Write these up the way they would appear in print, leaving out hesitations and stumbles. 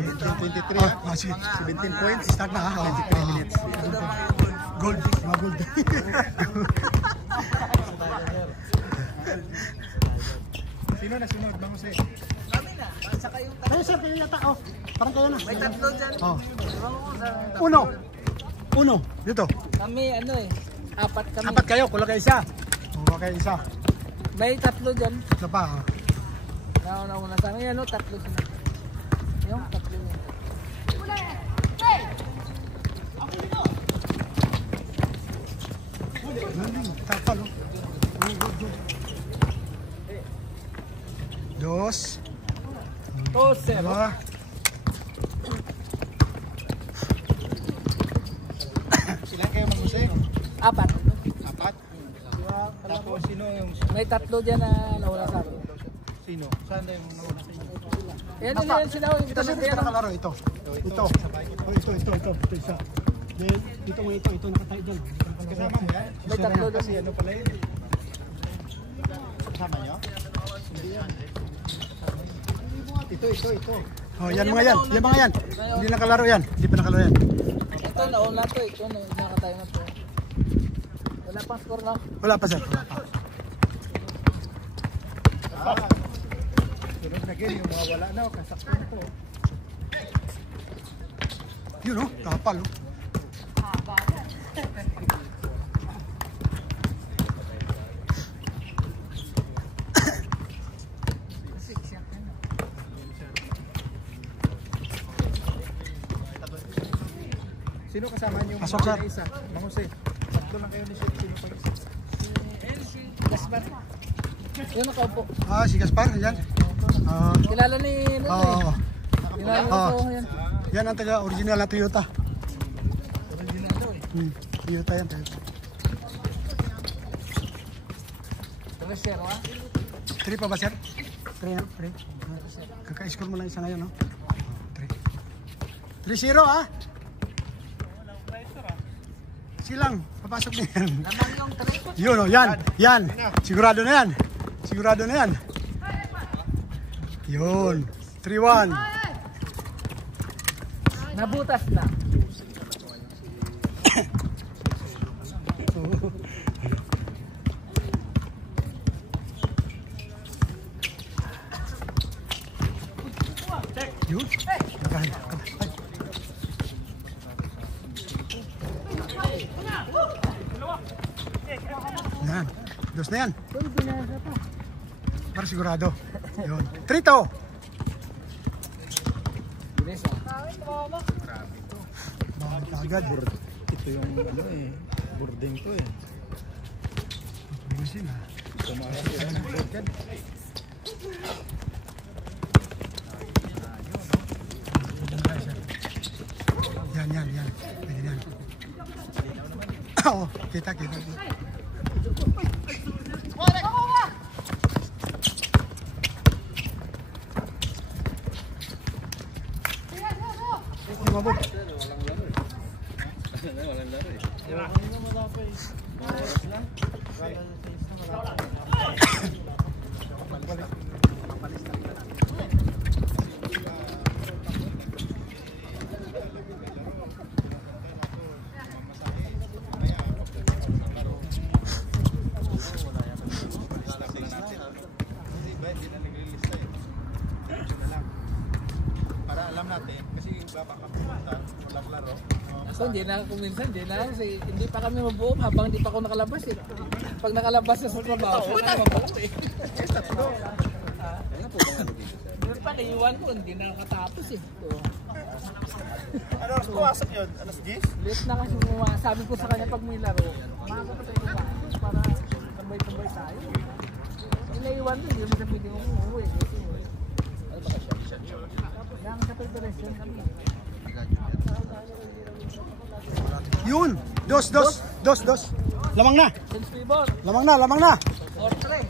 23. Sige. 17 points. Start na ha. 23 minutes. Gold. Mga gold. Sino na sunod? Bang Jose? Kami na. Saka yung Kayo sir, kayo yata. Oh, parang kayo na. may tatlo dyan. Oh. Ewan ko sa tatlo. Uno. Dito. Kami ano eh. Apat kami. Apat kayo, kulang kayo isa. O, kayo isa. May tatlo dyan. Ito pa. Oh. Nauna sa amin. Ano, tatlo sila. Yung tatlo yun. Tapal. Good. Dos. Dalawa. Ilan kayo Mang Jose? Apat. Apat. Tapos sino yung... May tatlo dyan na nauna sa amin. Sino? Saan na yung nauna sa inyo? Yan sila. Ito sir, ito nakalaro. Ito. Ito isa. Dito mo ito nakatayo dyan. Kasama mo yan? May tatlo doon. Kasi ano pala yun? Kasama nyo? Hindi yan. Ito. Oh, yan mga yan. Yan mga yan. Hindi nakalaro yan. Hindi pa nakalaro yan. Ito nauna to. Ito nakatayo na to. Wala pang score na. Wala pa sir. Wala pa. Sunod na game, yung mga wala na, kasaktan ko. Yun o, kapal o. Sino kasama niyo? Pasok, sir. Isa. Mang Jose. Sakto lang kayo ni Chef. Sino pa isa? Gaspar. Yun nakaupo. Si Gaspar, yan. Kilala ni Nuno Oo. Kilala ko yan. Yan ang taga original na Toyota. Original to eh. Toyota yan. Toyota. Treasure ha? 3 pa ba sir? 3 na? 3. Kaka-score mo lang isa ngayon, no? 3. 3-0 ha? Silang, papasok na yan. Naman yung 3. Yun o, yan. Sigurado na yan. Yun. 3-1. Nabutas na. Yun. Yan. Dos na yan. Para sigurado. Yun. 3-2. Bilis ha? Bakit agad? Ito yung ano eh. Boarding to eh. Busin ha. Tumakas yun ng boarding. Yan. Pwede yan. Oo, kita. Mabot. Para alam natin, kasi iba pa kami walang laro. So hindi na ako minsan, hindi pa kami mabuo habang hindi pa ako nakalabas eh. Pag nakalabas na sa trabaho, wala naman pala eh. Doon pa naiwan ko, hindi na nakatapos eh. Ano oras pumasok yun? Alas 10? Late na kasi sabi ko sa kanya pag may laro, makakapatay ko ba para tambay-tambay tayo. Naiwan ko, hindi mo na pwede mong umuwi. Ano ba ka siya? Lang sa preparation kami. Yun. Dos. Lamang na. Since Pibor, Lamang na. or 3.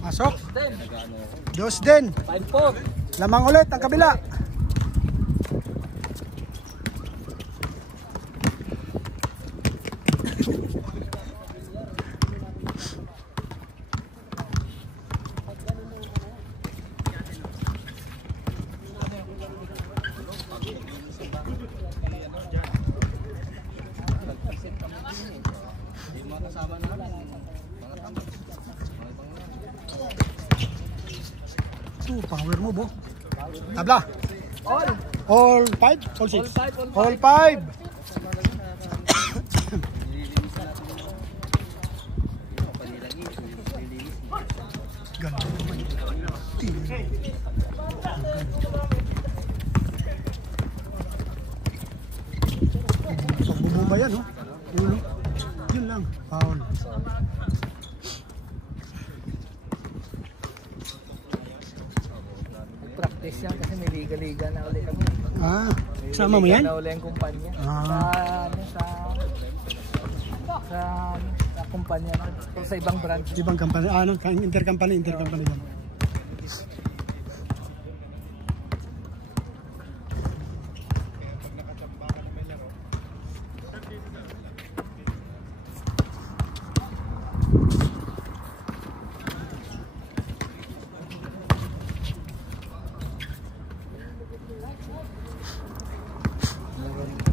Pasok. Then, Dos din. 5-4. Lamang ulit ang kabila. Power move, oh. Tabla. All. All 5? All 6? All five, all All 5. Ganda naman. So, bumumba yan, oh. Yun lang. Foul. Practice yan kasi may liga-liga na ulit kami. Ah, sama mo yan? Na ulit ang kumpanya. Ah. Sa kumpanya na. Sa ibang branch. Ibang company, ano, intercompany lang.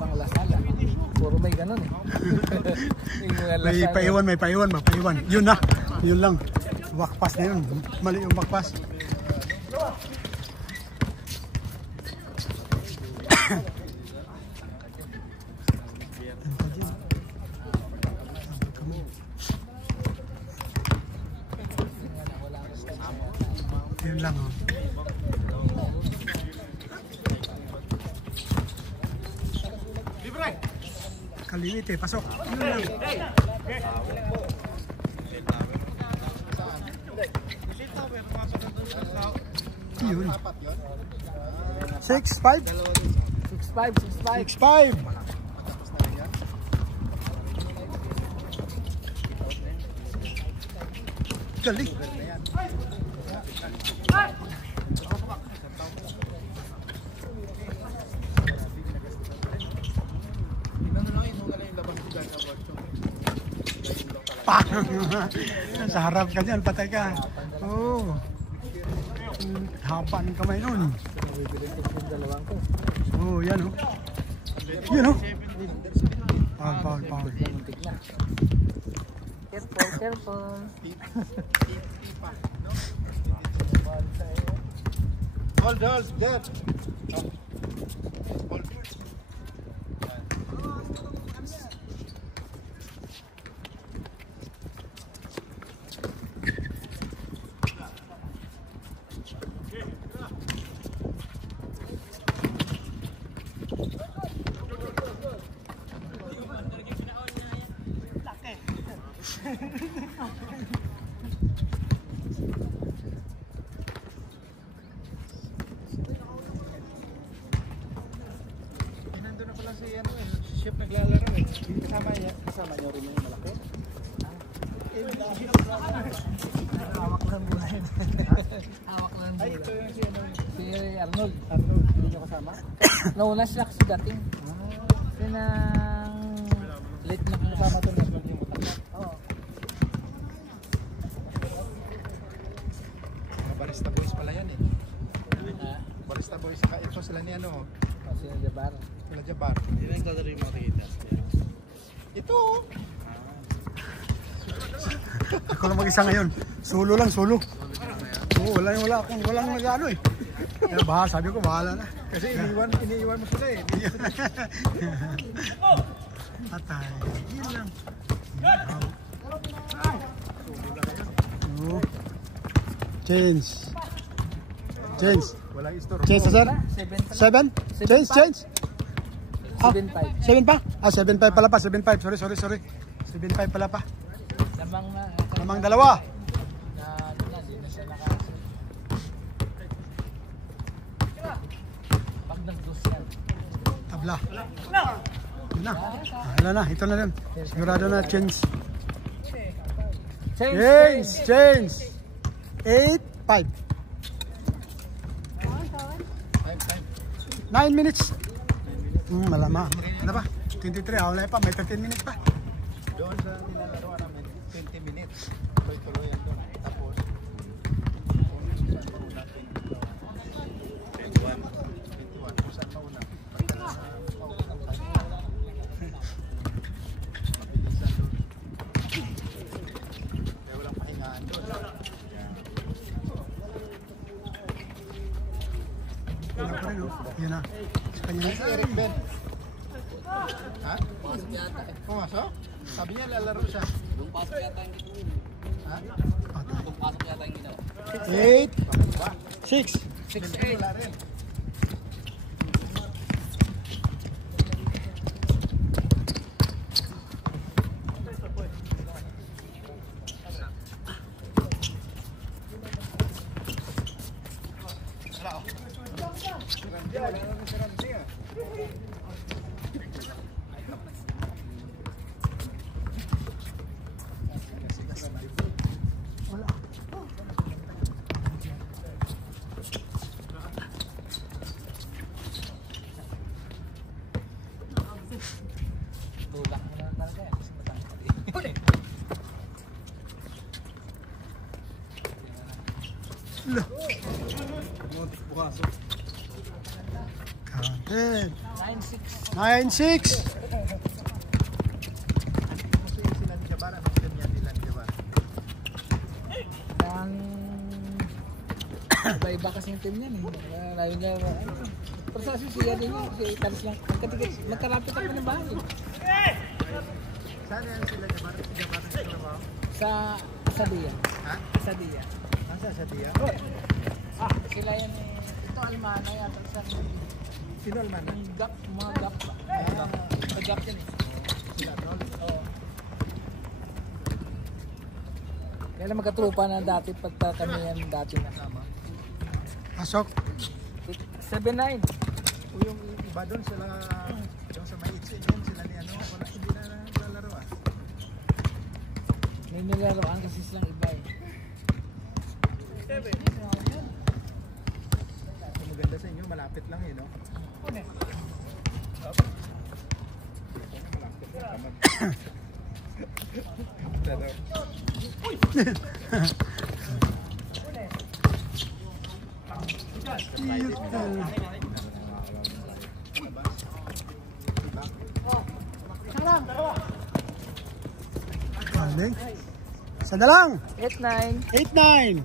Pang Lasala. Puro may ganun eh. May paiwan. Yun na, yun lang. Backpass na yun. Mali yung backpass. Yun lang, oh. Kalimite, pasok. Yun lang. Yun. 6-5? 6-5. 6-5. Galing. Sa harap ka dyan, patay ka. Oo. Haba ng kamay nun. Oo, yan o. Yan o. Power. Careful. Hold, get. Hold. Nandun na pala si chef naglalaro eh. Kasama niyo rin yung malaki. Hawak lang muna yun. Ay, ito yung Si Arnold. Hindi niyo kasama? Nauna siya kasi dating. Sinang late na kasama ito. Oo. Barista boys pala yan eh. Barista boys, ito sila ni ano. Kasi yung Jabar. Sila Jabar. Hindi lang ito rin makikita. Ito. Ako lang mag-isa ngayon. Solo lang. Oo, walang nag-ano eh. Sabi ko, bahala na. Kasi iniiwan mo sila eh. Atay. Yun lang. Oo. Change. Walang store. Change na, sir? 7? Change? 7-5. 7 pa? 7-5 pala pa. 7-5. Sorry. 7-5 pala pa. Lamang dalawa. Di na siya nakasi. Pag nag-dos yan. Tabla. Yun na. Wala na. Ito na rin. Sigurado na change. Change. 8-5. 9 minutes. Malama. Ano ba? 23. Wala pa. May 13 minutes pa. Doon sa nilalaroan namin, 20 minutes. Tuloy yan doon. Tapos, 21. Kung saan mauna? sa kanya. Si Eric Ben. Ha? Pumasok? Sabi niya lalaro siya. Pasok yata yung ginawa. Ha? Pasok yata yung ginawa. 8, 6. 6-8. Wala rin. Tulak mo na talaga yan. Kasi matangkad. Counted. 9-6. 9-6. Kasi sila ni Jabara. Ang team niya nila ni Jabara. Ang iba-iba kasi yung team niyan eh. Layo niya. Pero sa siya din yun. Kasi talis lang. Magkarapit ako ng bahay. Saan yan sila Jabara? Si Jabara sa trabaho? Sa Dia. Ha? Sa Dia. Nasa sa Dia? Sila yan eh. Ito Almana yan. Sa Sino naman? gap. Mga gap ba? Sa gap yan eh. Sila, no? Oo. Kaya lang magkatrupa na dati pagka kami yan dati na. Pasok. 7-9. O yung iba doon sila, yung sa may itse yun, sila ni ano, wala, hindi na lalaro ah. May nilaroan kasi silang iba eh. Kung maganda sa inyo, malapit lang eh, no? Galing. Isa na lang. 8-9. 8-9.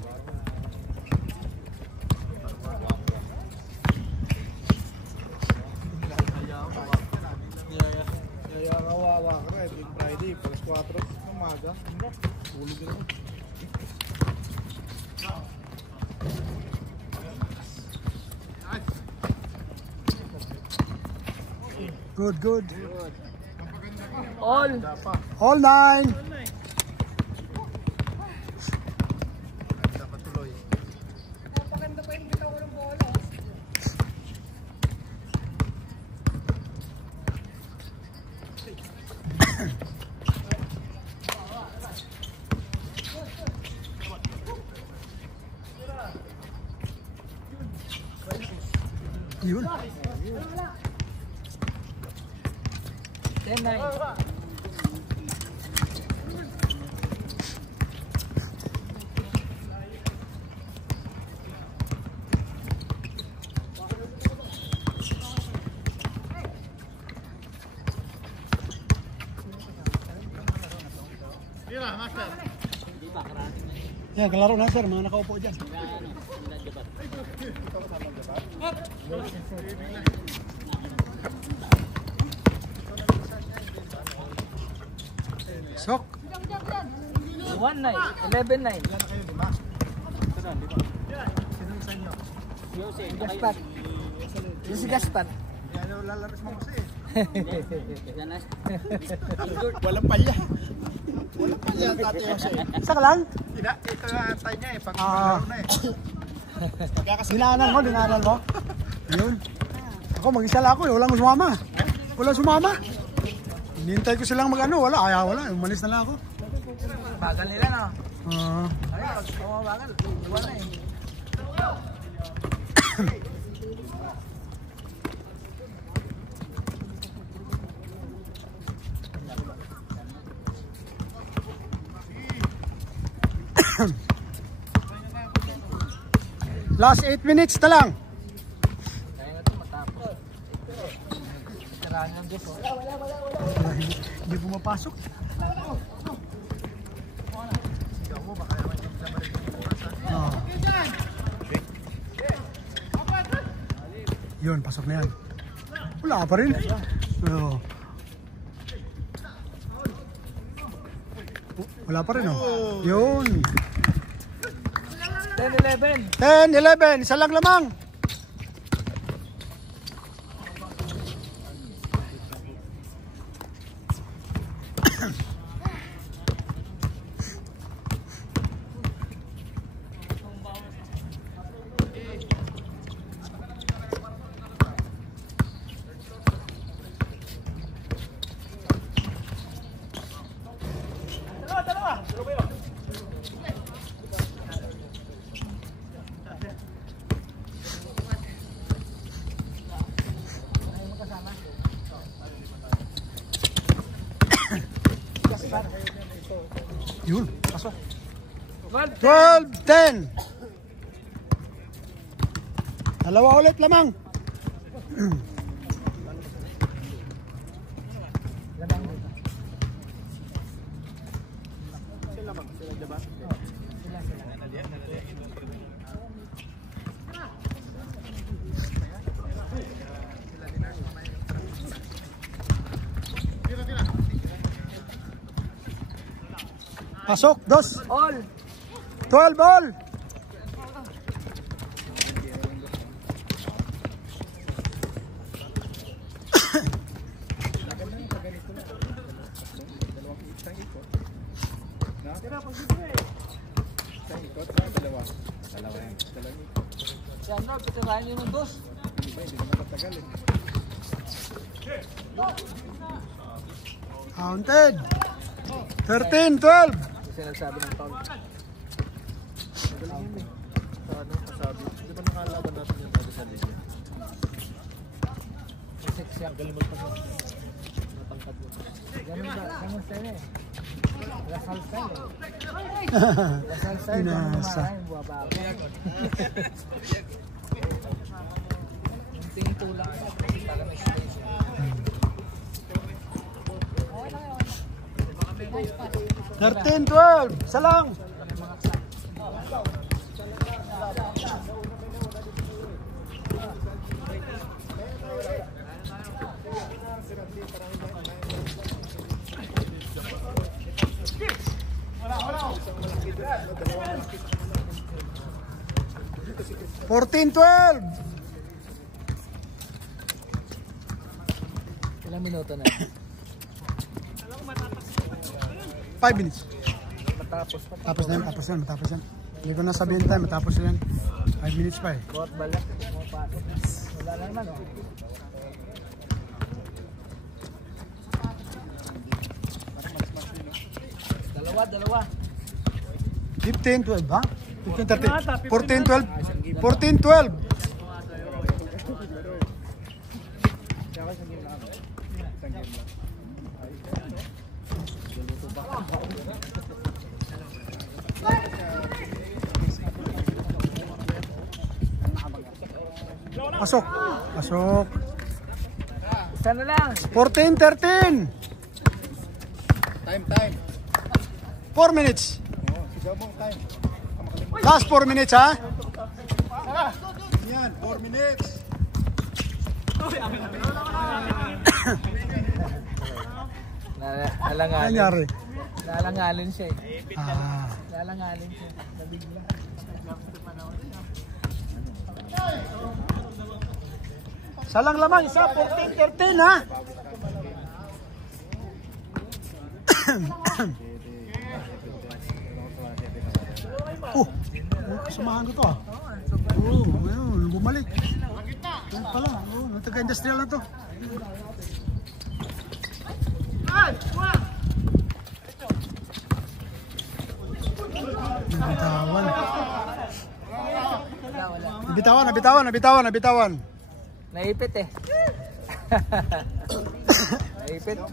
Kaya kawawa ka rin, Friday, plus 4 ng umaga. Tulog na. Good, good. All. All 9. Dapat tuloy. Yun. 10-9. Yan, kalaro na sir. Mga nakaupo dyan. Sok. 1-9. 11-9. Ilan na kayo, di ba? Sino isa nyo? Gaspar. Yung si Gaspar. Hindi ano lalaro sa mga kasi eh. Ganas. Walang palya. Walang palya ang tatay kasi. Isa ka lang? Ito yung antay niya eh, pag Ah. laro na eh. Dinaanan mo, dinaanan mo. Yun. Ako, mag-isa lang ako. Walang sumama. Walang sumama. Hinihintay ko silang mag-ano. Wala, kaya wala. Umalis na lang ako. Bagal nila no? Ah. Ayun, bagal. Iwan na eh. Last 8 minutes na lang. Kaya nga ito matapos. Siraan ng Diyos oh. Hindi pumapasok. Sigaw mo, baka naman hindi naman rin yung oras ha. Ah. Yun, pasok na yan. Wala pa rin. Oh. Wala pa rin, oh. Yun. 10-11. 10-11, isa lang lamang. Yun, pasok. 12-10. Dalawa ulit lamang. Pasok, dos. All. 12 all. Yan na, pitirahan nyo ng dos. Counted. 13-12. Kasi nagsabi ng foul. Di ba nakalaban natin yung tayo sa linya? Six siya. Galing magpagod. Matangkad mo. Ganun ba? Ganun style eh. Lasal style eh. Lasal style. Inasa. Buwababa. Yung tingin tulak para may space. 13-12. Isa lang. Fourteen 12. Ilang minuto na? 5 minutes. Matapos pa. Tapos na yan, matapos yan. Hindi ko na sabihin tayo, matapos na yan. 5 minutes pa eh. Bawat balak. Pumapasok. Wala na naman oh. Dalawa. 15-12 ha? 15-13. 14-12. 14-12. Pasok. Isa na lang. 14-13. Time. 4 minutes. Sigaw mong time. Last 4 minutes ha? Yan, 4 minutes. Ano nangyari? Nalangalin siya eh. Ah. Nalangalin siya. Nabigla. Salang lamang, isa, 14-13 ha? Samahan ko to ah. Ayun, bumalik. Ayun pala, taga-industrial na to. Nabitawan. Naipit eh. Naipit. 3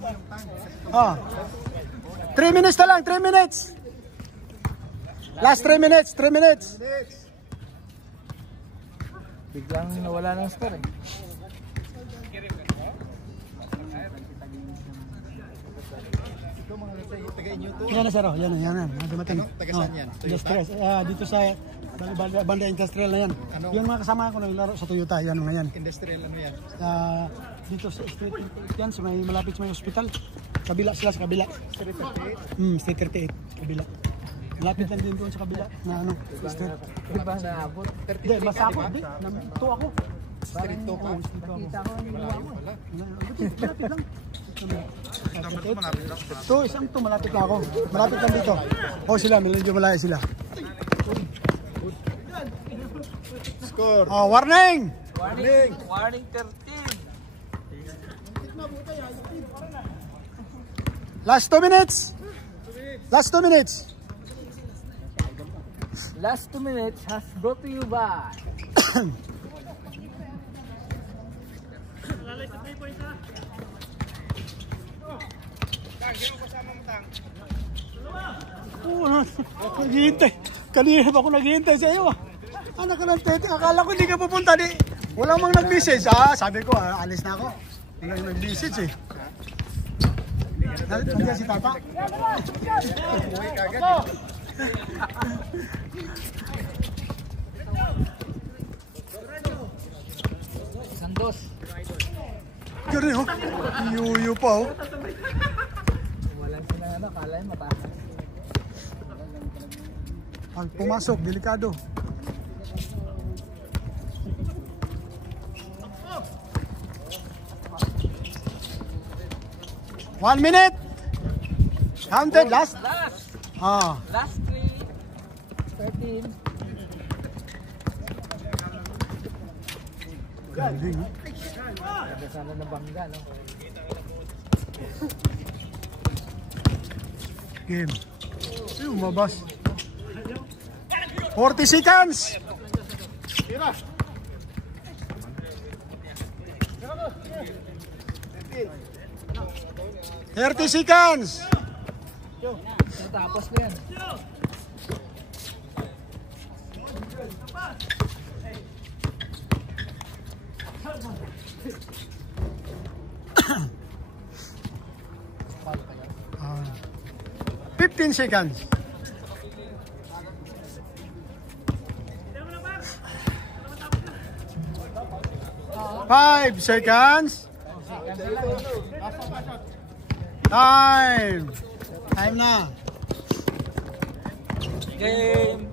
minutes na lang, 3 minutes. Last 3 minutes. Biglang nawala ng score eh. Ito mga taga-inyo to. Yan na sir, oh. Yan na. Dumating. Ano? Taga saan yan? Toyota? Industrial. Dito sa banda industrial na yan. Ano? Yung mga kasama ko naglaro sa Toyota, yan mga yan. Industrial ano yan? Dito sa street yan, sa may malapit sa may hospital. Kabila sila sa kabila. Street 38? Street 38, kabila. Malapit lang din doon sa kabila na ano, street. Di ba naabot? Hindi, basta ako, hindi. Nandito ako. Street 2 ka? Nakita ko yung ginawa mo. Wala. Malapit lang. Dapat malapit lang. Ito, isang to, malapit lang ako. Malapit lang dito. Oh, sila, medyo malaya sila. Score! Oh, warning! Warning 13. Last 2 minutes. Last 2 minutes. Last 2 minutes has brought to you by Naghihintay. Kanina pa ako naghihintay sa iyo. Anak ko ng tete. Akala ko hindi ka pupunta. Wala mang nag-message. Sabi ko, alis na ako. Wala yung nag-message eh. Nandiyan si Tata. Uwi ka agad. Sandos. Gari oh. Yuyu pa oh. Walang sila ano, kala yung matakas. Pag pumasok, delikado. One minute. Counted last. Last 3. 13. Galing. Ganda sana na bangga, no? Game. Ay, umabas. 40 seconds. 30 seconds. Tapos na yan. Ah, 15 seconds. Five seconds. Time. Time na. Game.